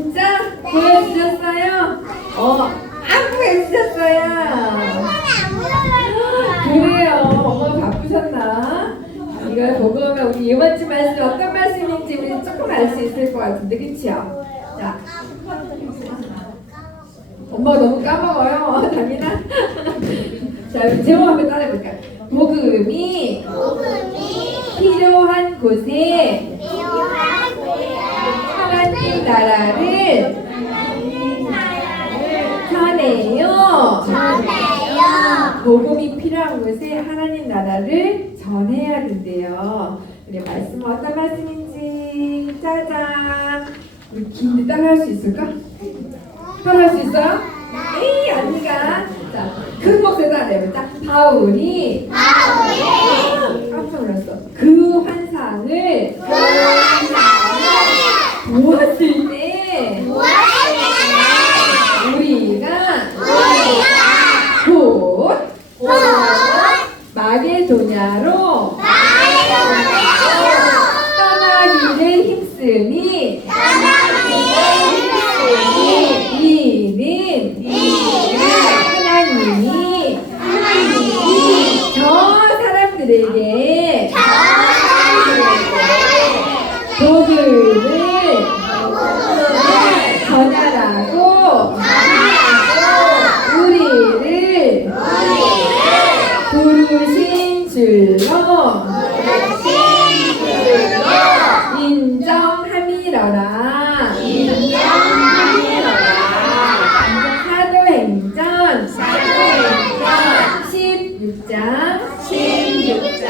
진짜? 보여주셨어요? 안 보여주셨어요. 그래요. 엄마 바쁘셨나? 이걸 보고 오면 우리 이번 주 말씀 어떤 말씀인지 우리 조금 알 수 있을 것 같은데, 그치요? 자, 엄마가 너무 까먹어요. 당연하. 자, 제목 한번 따라해볼까요? 복음이 필요한 곳에 하나님 나라를 전해요. 복음이 필요한 곳에 하나님 나라를 전해야 된대요. 우리 말씀 어떤 말씀인지 짜잔. 우리 긴데 따라할 수 있을까? 따라할 수 있어요? 에이, 언니가. 자, 큰 목소리로 따라해보자. 바울이 깜짝 놀랐어. 그 환상을 보았을 때 우리가 곧 마게도냐로 떠나기를 힘쓰니 이는 하나님이 저 사람들에게 복음을 전하라고 우리를 부르신 줄로 인정함이러라. 사도행전 16장 10절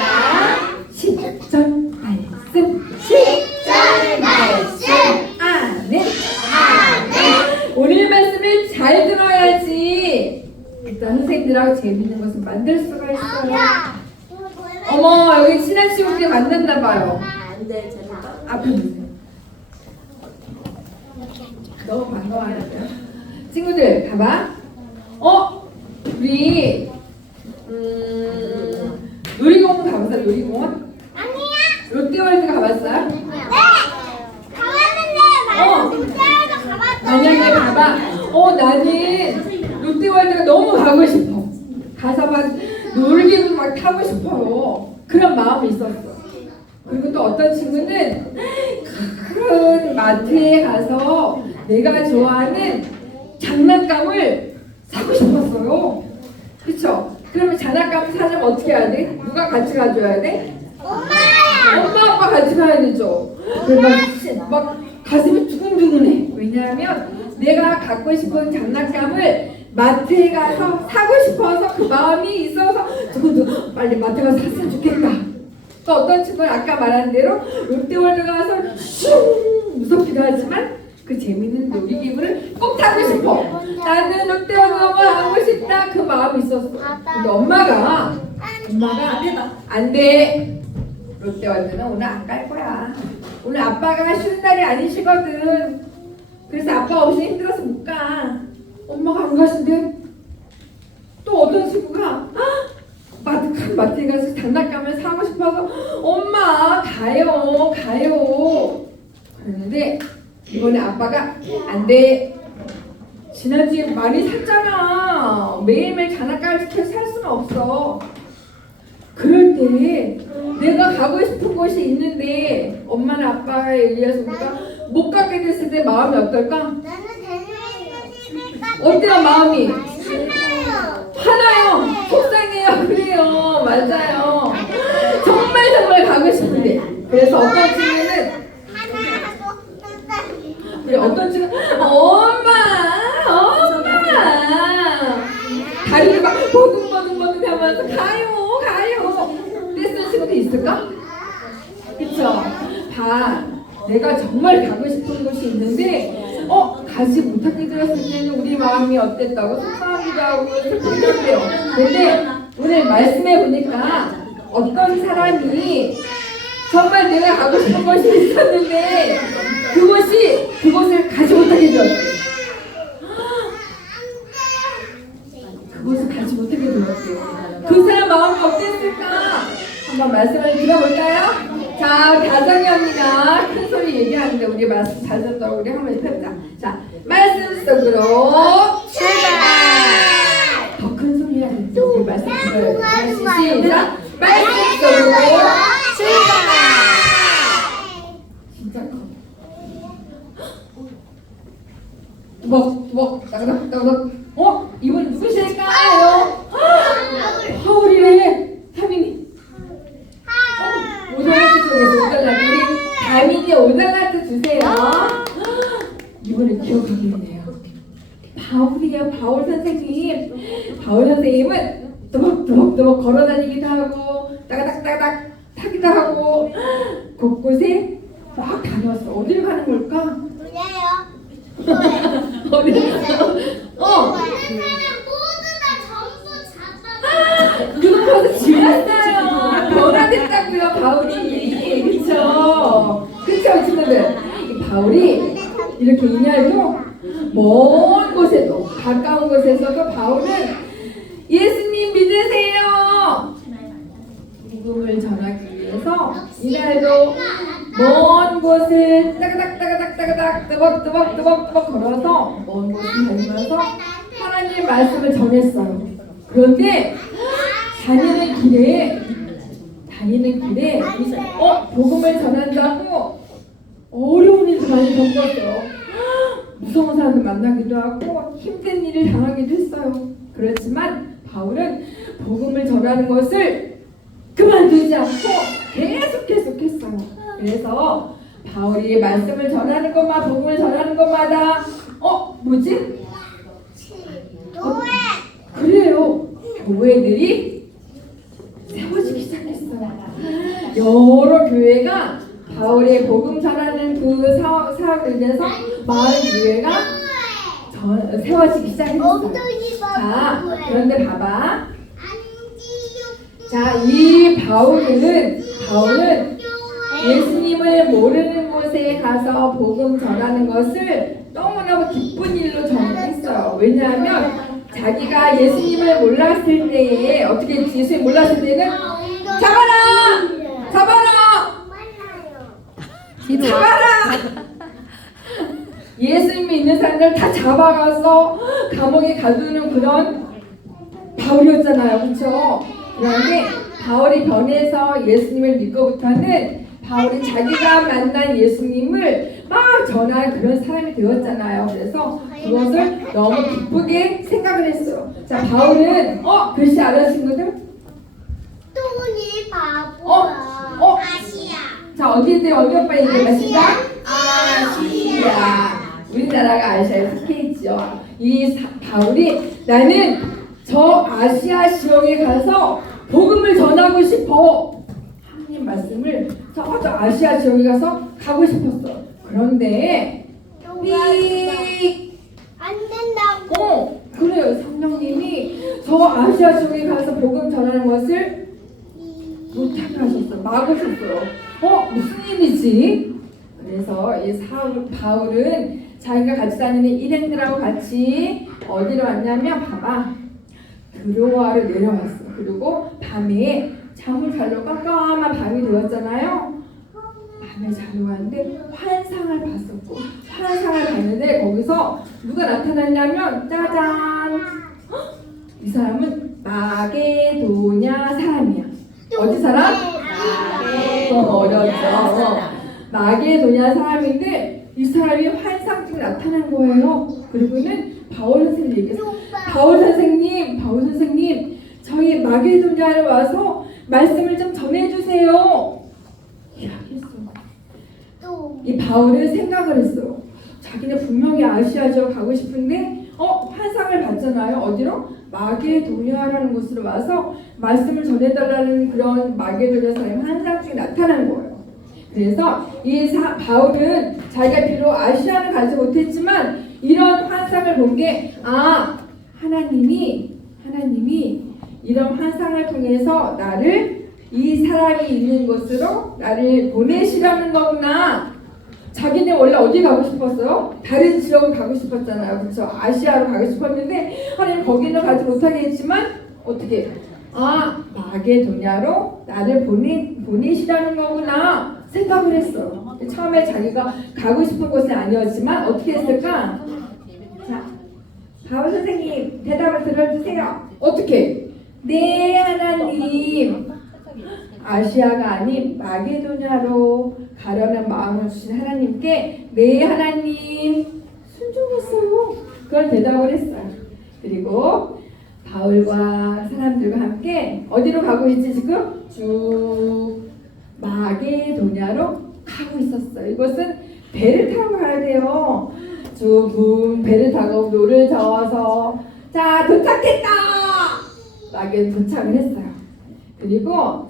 말씀. 아멘. 오늘 말씀을 잘 들어야지 일단 선생님들하고 재밌는 것을 만들 수가 있어요. 어머, 여기 친한 친구들이 만났나봐요. 앞에 보세요. 너무 반가워하는데요. 친구들 봐봐. 우리 놀이공원 가봤어요? 놀이공원? 롯데월드 가봤어요? 만약에 봐봐. 나는 롯데월드가 너무 가고 싶어. 가서 막 놀기도 막 타고 싶어요. 그런 마음이 있었어. 그리고 또 어떤 친구는 큰 마트에 가서 내가 좋아하는 장난감을 사고 싶었어요. 그쵸? 그러면 장난감 사려면 어떻게 해야 돼? 누가 같이 가줘야 돼? 엄마 아빠 같이 가야 되죠. 막 가슴이 두근두근해. 왜냐하면 내가 갖고 싶은 장난감을 마트에 가서 사고 싶어서 그 마음이 있어서 두근두근 빨리 마트 가서 샀으면 좋겠다. 또 어떤 친구는 아까 말한 대로 롯데월드 가서 슝 무섭기도 하지만 그 재밌는 놀이기구를 꼭 타고 싶어. 나는 롯데월드 너무 가고 싶다. 그 마음이 있었어. 근데 엄마가 안 돼. 롯데월드는 오늘 안 갈 거야. 오늘 아빠가 쉬는 날이 아니시거든. 그래서 아빠 없이 힘들어서 못 가. 엄마가 안 가신대. 또 어떤 친구가 큰 마트에 가서 장난감을 사고 싶어서 엄마 가요. 그런데 이번에 아빠가 안 돼. 지난주에 많이 샀잖아. 매일매일 장난감을 계속 살 수는 없어. 그럴 때 내가 가고 싶은 곳이 있는데 엄마나 아빠에 의해서 못 가게 됐을 때 마음이 어떨까? 어때요 마음이? 화나요. 속상해요. 그래요. 맞아요. 정말 가고 싶은데. 그래서 어떤 친구는 어떤 친구는 엄마 다리를 막 버둥버둥 하면서 가요. 떼쓰는 친구도 있을까? 그쵸? 내가 정말 가고 싶은 곳이 있는데 가지 못하게 되었을 때는 우리 마음이 어땠다고 속상하기도 하고 슬프기도 해요. 근데 오늘 말씀해 보니까 어떤 사람이 정말 내가 가고 싶은 곳이 있었는데 그곳을 가지 못하게 되었대요. 그곳을 가지 못하게 되었대요. 그 사람 마음이 어땠을까? 한번 말씀을 들어볼까요? 자, 다정이 언니가 큰 소리 얘기하는데 했는데 우리 말씀 잘 듣다고 우리 한번 해보자. 자, 말씀 속으로 출발! 더 큰 소리 해야 돼. 우리 말씀 들어요. 다시 시작. 말씀 속으로 출발! 진짜 커. 뚜벅뚜벅 따그닥따그닥. 이분 누구실까요? 하울이래. 다민이. 오달라트 쪽에서 오달라트. 우리 다민이 오달라트 주세요. 이분을 기억하겠네요. 바울이에요. 바울 선생님. 바울 선생님은 뚜벅뚜벅뚜벅 걸어다니기도 하고 따가닥따가닥 타기도 하고 곳곳에 막 다녔어. 어디를 가는 걸까? 어디? 그거 벌써 지났어요. 변화됐다고요, 바울이. 그쵸? 친구들. 이 바울이 이렇게 이날도 먼 곳에도 가까운 곳에서도 바울은 예수님 믿으세요. 복음을 전하기 위해서 이날도 먼 곳을 따가닥따가닥따가닥 뜨벅뜨벅뜨벅뜨벅 걸어서 먼 곳을 다니면서 하나님의 말씀을 전했어요. 그런데 다니는 길에 복음을 전한다고 어려운 일도 많이 겪었어요. 무서운 사람을 만나기도 하고 힘든 일을 당하기도 했어요. 그렇지만 바울은 복음을 전하는 것을 그만두지 않고 계속 했어요. 그래서 바울이 말씀을 전하는 것마다 복음을 전하는 것마다 뭐지? 그래요. 교회들이 세워지기 시작했어요. 여러 교회가 바울의 복음 전하는 그 사업을 인해서 마을 교회가 세워지기 시작했어요. 자, 그런데 봐봐. 자, 이 바울은 예수님을 모르는 곳에 가서 복음 전하는 것을 너무너무 기쁜 일로 전했어요. 왜냐하면 자기가 예수님을 몰랐을 때에 어떻게 했지? 예수님 몰랐을 때는 잡아라! 예수님 믿는 사람들 다 잡아가서 감옥에 가두는 그런 바울이었잖아요. 그렇죠? 그런데 바울이 변해서 예수님을 믿고부터는 바울이 자기가 만난 예수님을 막 전하는 그런 사람이 되었잖아요. 그래서 그것을 너무 기쁘게 생각을 했어요. 자, 바울은 글씨 알아 친구들? 똥이 바보야. 아시아. 자, 어디 오빠 얘기하시다? 아시아. 우리나라가 아시아에 속해 있죠. 바울이 나는 저 아시아 지역에 가서 복음을 전하고 싶어. 하나님 말씀을 저 아시아 지역에 가서 가고 싶었어. 그런데 안 된다고. 그래요. 성령님이 저 아시아 지역에 가서 복음 전하는 것을 못하게 하셨어요. 막으셨어요. 무슨 일이지? 그래서 바울은 자기가 같이 다니는 일행들하고 같이 어디로 왔냐면 봐봐. 드로아로 내려왔어. 그리고 밤에 잠을 자려고 깜깜한 밤이 되었잖아요. 밤에 자려고 하는데 환상을 봤었고 환상을 봤는데 거기서 누가 나타났냐면 짜잔! 이 사람은 마게도냐 사람이야. 어디 사람? 어렵죠. 마게도냐 사람인데 이 사람이 환상 중에 나타난 거예요. 그리고는 바울 선생님 얘기했어요. 바울 선생님, 저희 마게도냐를 와서 말씀을 좀 전해주세요. 이야기했어요. 이 바울은 생각을 했어요. 자기는 분명히 아시아 지역 가고 싶은데 환상을 봤잖아요. 어디로? 마게도냐라는 곳으로 와서 말씀을 전해달라는 그런 마게도냐 사람이 환상 중에 나타난 거예요. 그래서 바울은 자기가 비록 아시아는 가지 못했지만 이런 환상을 본 게 하나님이 이런 환상을 통해서 나를 이 사람이 있는 곳으로 나를 보내시라는 거구나. 자기는 원래 어디 가고 싶었어요? 다른 지역을 가고 싶었잖아요. 그렇죠? 아시아로 가고 싶었는데 하나님 거기는 가지 못하게 했지만 어떻게? 마게도냐로 나를 보내시라는 거구나 생각을 했어요. 처음에 자기가 가고 싶은 곳은 아니었지만 어떻게 했을까? 자, 바울 선생님 대답을 들어주세요. 어떻게? 네 하나님, 아시아가 아닌 마게도냐로 가려는 마음을 주신 하나님께 네 하나님 순종했어요. 그걸 대답을 했어요. 그리고 바울과 사람들과 함께 어디로 가고 있지 지금? 쭉 마게도냐로 가고 있었어요. 이것은 배를 타고 가야 돼요. 쭉 배를 타고 노를 저어서 자 도착했다. 마게도에 도착을 했어요. 그리고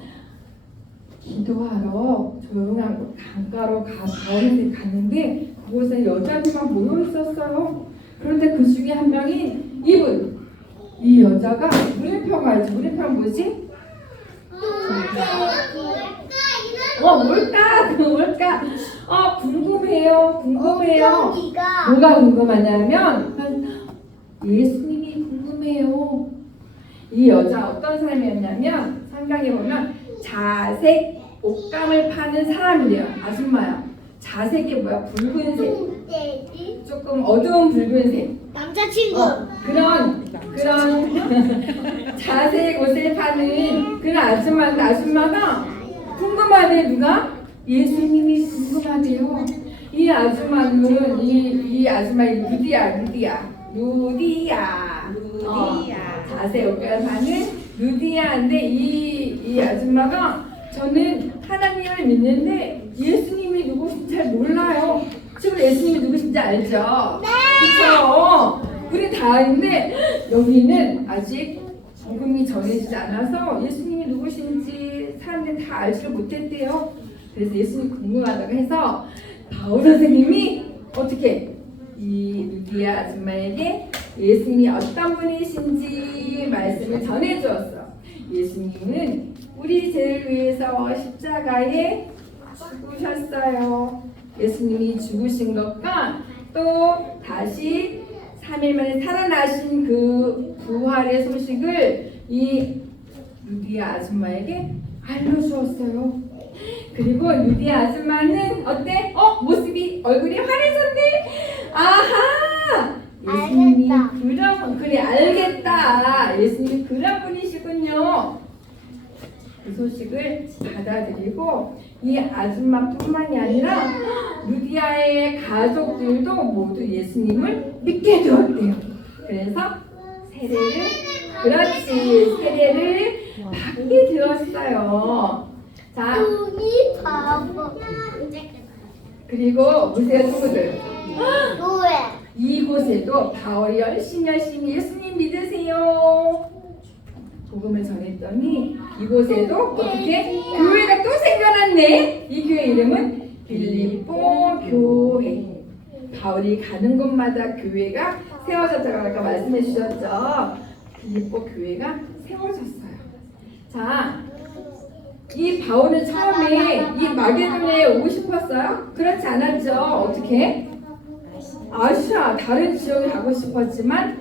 기도하러 조용한 곳 강가로 바울이 갔는데 그곳에 여자들만 모여 있었어요. 그런데 그 중에 한 명인 이분, 이 여자가 물음표가 있지. 물음표는 뭐지? 뭘까? 궁금해요. 뭐가 궁금하냐면 예수님이 궁금해요. 이 여자 어떤 사람이었냐면 성경에 보면 자색 옷감을 파는 사람이래요. 아줌마야. 자색이 뭐야? 붉은색. 조금 어두운 붉은색. 남자친구. 그런 자색 옷을 파는 그런 아줌마가 궁금하네. 누가? 예수님이 궁금하대요. 이 아줌마는 이 아줌마의 루디아. 자색 옷감을 파는 루디아인데 이 아줌마가 저는 하나님을 믿는데 예수님이 누구신지 잘 몰라요. 지금 예수님이 누구신지 알죠? 그렇죠? 우리 다 아는데 여기는 아직 복음이 전해지지 않아서 예수님이 누구신지 사람들이 다 알지를 못했대요. 그래서 예수님이 궁금하다고 해서 바울 선생님이 어떻게 이 루디아 아줌마에게 예수님이 어떤 분이신지 말씀을 전해주었어. 예수님은 우리 죄를 위해서 십자가에 죽으셨어요. 예수님이 죽으신 것과 또 다시 3일 만에 살아나신 그 부활의 소식을 이 루디아 아줌마에게 알려주었어요. 그리고 루디아 아줌마는 어때? 모습이 얼굴이 환해졌네. 아하! 예수님이 알겠다. 예수님이 그런 분이시군요. 그 소식을 받아들이고 이 아줌마뿐만이 아니라 루디아의 가족들도 모두 예수님을 믿게 되었대요. 그래서 세례를 받게 되었어요. 자, 그리고 보세요 친구들. 이곳에도 바울이 열심히 예수님 믿으세요. 복음을 전했더니 이곳에도 어떻게 교회가 또 생겨났네. 이 교회 이름은 빌립보 교회. 바울이 가는 곳마다 교회가 세워졌다고 아까 말씀해 주셨죠. 빌립보 교회가 세워졌어요. 자, 이 바울은 처음에 이 마게도냐에 오고 싶었어요? 그렇지 않았죠. 어떻게? 아시아 다른 지역에 가고 싶었지만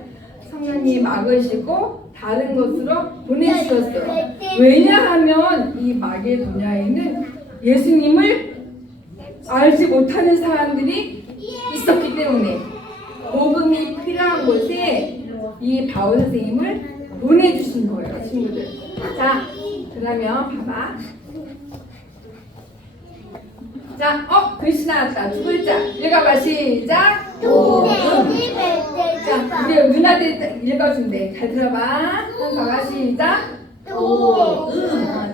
성령이 막으시고 다른 곳으로 보내주셨어요. 왜냐하면 이 마게도냐에는 예수님을 알지 못하는 사람들이 있었기 때문에 복음이 필요한 곳에 이 바울 선생님을 보내주신 거예요, 친구들. 자, 그러면 봐봐. 자, 글씨 나왔다. 두 글자. 읽어봐. 시작. 자, 우리 누나들이 읽어준대. 잘 들어봐. 한서가 시작.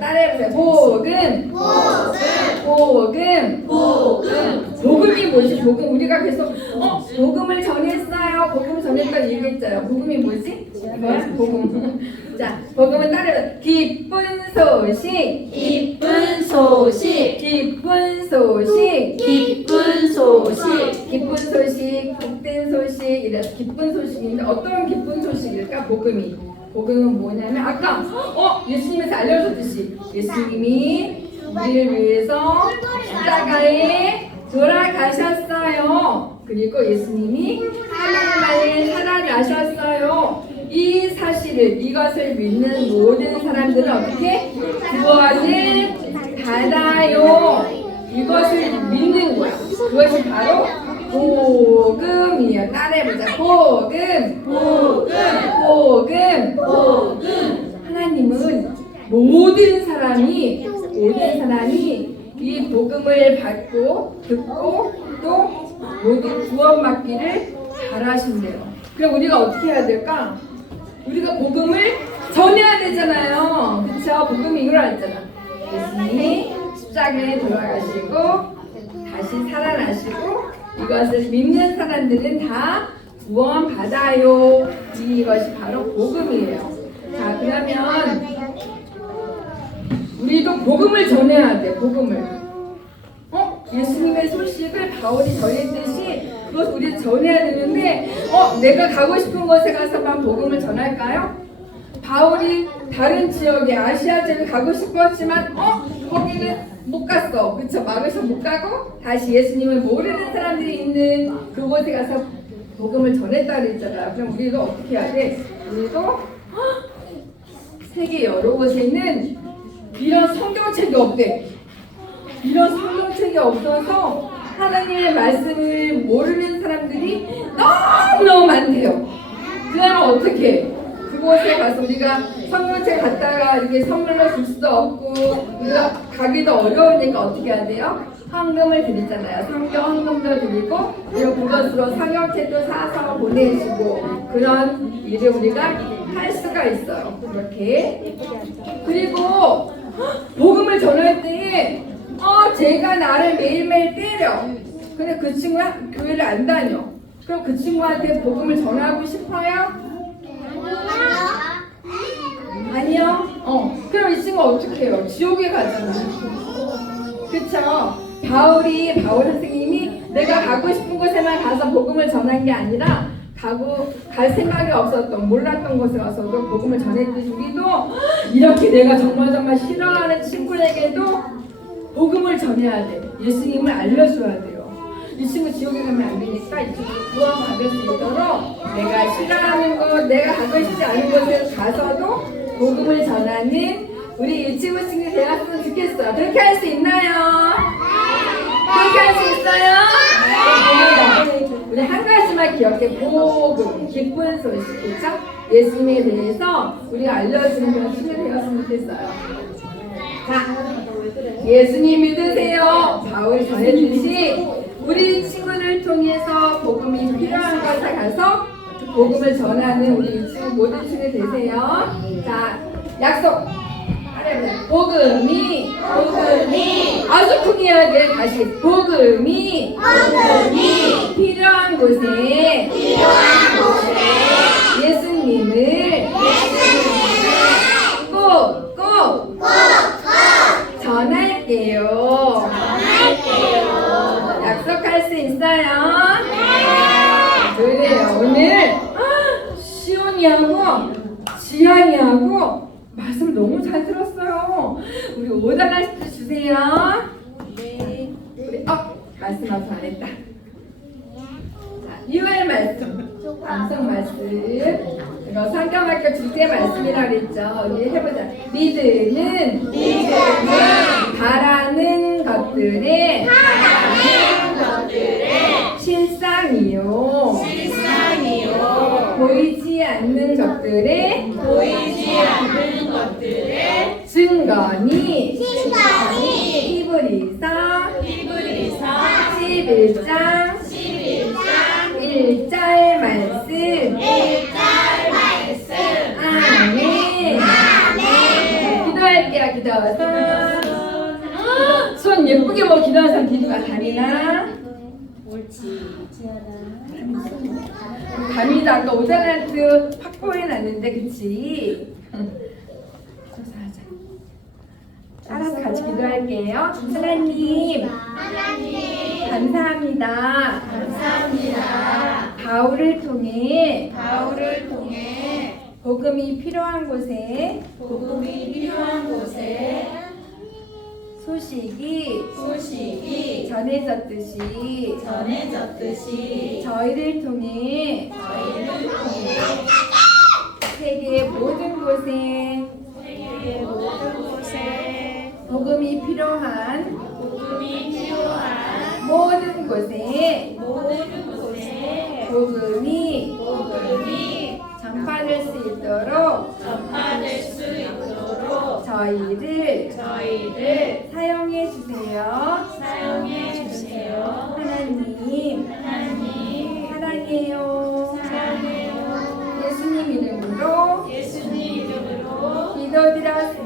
따라해보세요. 복음이 뭐지? 복음. 우리가 계속 복음을 전했어요. 복음을 전했다고 얘기했잖아요. 복음이 뭐지? 이거야? 복음. 자, 복음은 따라해보세요. 기쁜 소식. 복된 소식. 이래서 기쁜 소식인데 어떤 기쁜 소식일까? 복음은 뭐냐면 아까 예수님께서 알려줬듯이 예수님이 우리를 위해서 십자가에 돌아가셨어요. 그리고 예수님이 3일 만에 살아나셨어요. 이 사실을 이것을 믿는 모든 사람들은 어떻게 구원을 받아요. 이것을 믿는 거야. 그것이 바로 복음이에요. 따라해보자. 복음. 하나님은 모든 사람이 이 복음을 받고 듣고 또 모두 구원받기를 바라신대요. 그럼 우리가 어떻게 해야 될까? 우리가 복음을 전해야 되잖아요. 그쵸? 복음이 이거라 했잖아. 예수님이 십자가에 돌아가시고 다시 살아나시고 이것을 믿는 사람들은 다 구원받아요. 이것이 바로 복음이에요. 자, 그러면 우리도 복음을 전해야 돼. 복음을. 예수님의 소식을 바울이 전했듯이 그것 우리 전해야 되는데 내가 가고 싶은 곳에 가서만 복음을 전할까요? 바울이 다른 지역에 아시아 지역에 가고 싶었지만 거기는 못 갔어. 그쵸? 막으셔 못 가고 다시 예수님을 모르는 사람들이 있는 그곳에 가서 복음을 전했다 그랬잖아요. 그럼 우리도 어떻게 해야 돼? 우리도 세계 여러 곳에는 이런 성경책이 없대. 이런 성경책이 없어서 하나님의 말씀을 모르는 사람들이 너무너무 많대요. 그러면 어떻게 해? 그곳에 가서 우리가 성경책 갖다가 이렇게 선물로 줄 수도 없고 우리가 가기도 어려우니까 어떻게 해야 돼요? 헌금을 드리잖아요. 성경 헌금도 드리고 그리고 그것으로 성경책도 사서 보내시고 그런 일을 우리가 할 수가 있어요. 그렇게. 그리고 복음을 전할 때에 제가 나를 매일매일 때려. 근데 그 친구가 교회를 안 다녀. 그럼 그 친구한테 복음을 전하고 싶어요? 아니요. 그럼 이 친구 어떻게 해요? 지옥에 가잖아. 그쵸? 바울 선생님이 내가 가고 싶은 곳에만 가서 복음을 전한 게 아니라 갈 생각이 없었던 몰랐던 곳에 가서도 복음을 전했듯이 우리도 이렇게 내가 정말 싫어하는 친구에게도 복음을 전해야 돼. 예수님을 알려줘야 돼요. 이 친구 지옥에 가면 안 되니까 이 친구 구원받을 수 있도록 내가 싫어하는 것, 내가 가고 싶지 않은 곳에 가서도 복음을 전하는 우리 유치부 친구 되었으면 좋겠어요. 그렇게 할 수 있나요? 그렇게 할 수 있어요? 네. 우리 한 가지만 기억해. 복음, 기쁜 소식, 그렇죠? 예수님에 대해서 우리가 알려주는 그런 친구 되었으면 좋겠어요. 자, 예수님 믿으세요. 바울이 전해주시 우리 친구를 통해서 복음이 필요한 곳에 가서 복음을 전하는 우리 친구 모든 친구 되세요. 자, 약속. 복음이 아주 크게 해야 돼. 다시 복음이 필요한 곳에 예수님을 꼭 전할게요. 약속할 수 있어요? 그래요. 오늘 시온이하고 지안이하고 말씀 너무 잘 들었어요. 우리 5단 하나씩 주세요. 네. 우리 말씀 아주 잘했다. 자, 6월 말씀, 암송 말씀. 이거 성경학교 주제 말씀이라 그랬죠. 우리 해보자. 믿음은 바라는 것들의 실상이요. 보이지 않는 것들의 증거니 히브리서 11장 1절 말씀. 아멘. 기도할게요. 기도해서 손 예쁘게 뭐 기도하는 사람 기도가 다리나? 담이도 아까 오자나트 확보해놨는데 그치? 따라서 같이 기도할게요. 하나님 감사합니다. 바울을 통해 복음이 필요한 곳에 소식이 전해졌듯이 저희를 통해 세계의 모든 곳에 복음이 필요한 복음이 필요한 모든 곳에 모든 곳에 복음이 복음이 전파될 수 있도록 전파될 수 있도록 저희를 사용해 주세요. 주세요. 하나님 하나님 사랑해요. 사랑해요. 예수님 이름으로 예수님 이름으로 기도드렸습니다.